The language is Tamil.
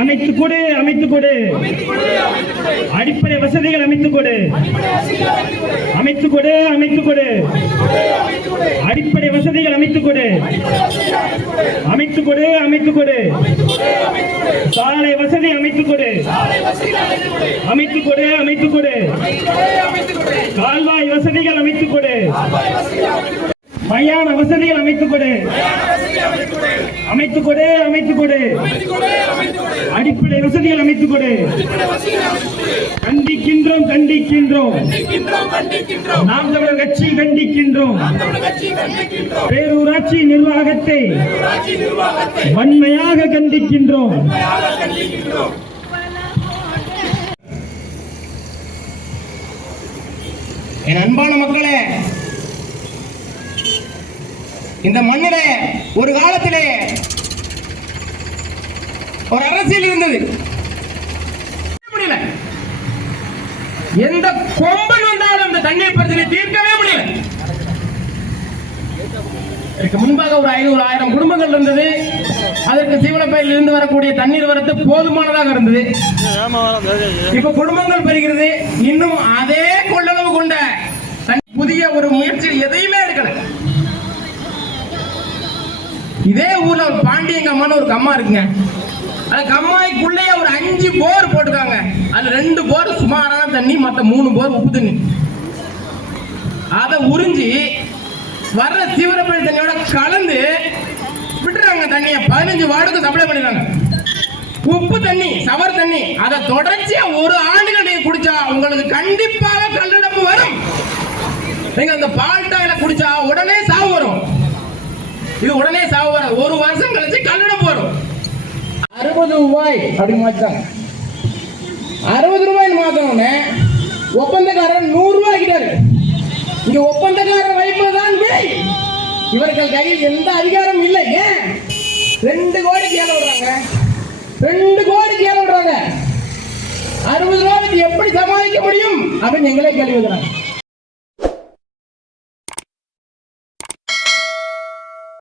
அமைத்து கொடு அமைத்து கொடு. அடிப்படை வசதிகள் அமைத்து கொடு. அமைத்து கொடு அமைத்து கொடு. அடிப்படை வசதிகள் அமைத்து கொடு. அமைத்து கொடு அமைத்து கொடு. சாலை வசதி அமைத்து கொடு. அமைத்து கொடு அமைத்து கொடு. கால்வாய் வசதிகள் அமைத்து கொடு. மயான வசதிகள் அமைத்துக் கொடு. அமைத்துக் கொடு அமைத்துக் கொடு. அடிப்படை வசதிகள் அமைத்துக் கொடு. கண்டிக்கின்றோம் கண்டிக்கின்றோம். நாம் தமிழர் கட்சி கண்டிக்கின்றோம். பேரூராட்சி நிர்வாகத்தை வன்மையாக கண்டிக்கின்றோம். என் அன்பான மக்களே இந்த மண்ணிலே ஒரு காலத்திலே ஒரு அரசியல் இருந்தது. முடியல. எந்த கொம்பன் வந்தாலும் இந்த தண்ணீர் பிரச்சனை தீர்க்கவே முடியல. இதற்கு முன்பாக ஒரு ஐநூறு ஆயிரம் குடும்பங்கள் இருந்தது. அதற்கு சீவனப்பையில் இருந்து வரக்கூடிய தண்ணீர் வரத்து போதுமானதாக இருந்தது. இப்ப குடும்பங்கள் பெறுகிறது இன்னும் அதே கொள்ளளவு கொண்ட தண்ணி- புதிய ஒரு முயற்சி எதையுமே எடுக்கல. இதே ஊர்ல ஒரு பாண்டியங்கம்மான்னு ஒரு கம்மா இருக்குங்க. அந்த கம்மாய்க்குள்ளேயே ஒரு அஞ்சு போர் போட்டுருக்காங்க அது ரெண்டு போர் சுமாரான தண்ணி மற்ற மூணு போர் உப்பு தண்ணி. அதை உறிஞ்சி வர்ற தீவிரப்பள்ளி தண்ணியோட கலந்து விட்டுறாங்க தண்ணியை. பதினஞ்சு வார்டுக்கு சப்ளை பண்ணிடுறாங்க. உப்பு தண்ணி சவர் தண்ணி அதை தொடர்ச்சியா ஒரு ஆண்டுகள் நீங்க குடிச்சா உங்களுக்கு கண்டிப்பாக கல்லடப்பு வரும். நீங்க அந்த பால்டாயில குடிச்சா உடனே சாவு வரும். இது உடனே சாவு வரும் ஒரு வருஷம் கழிச்சு கல்லடப்பு வரும் அறுபது ரூபாய் அப்படின்னு மாத்தாங்க அறுபது ரூபாய்னு மாத்தணும்னு ஒப்பந்தக்காரன் நூறு ரூபாய் கிட்டாரு இங்க வைப்பு தான் டேய் இவர்கள் கையில் எந்த அதிகாரம் இல்லை. ஏன்? ரெண்டு கோடி கேள விடுறாங்க. ரெண்டு கோடி கேள விடுறாங்க. அறுபது ரூபாய்க்கு எப்படி சமாளிக்க முடியும் அப்படின்னு எங்களே கேள்வி விடுறாங்க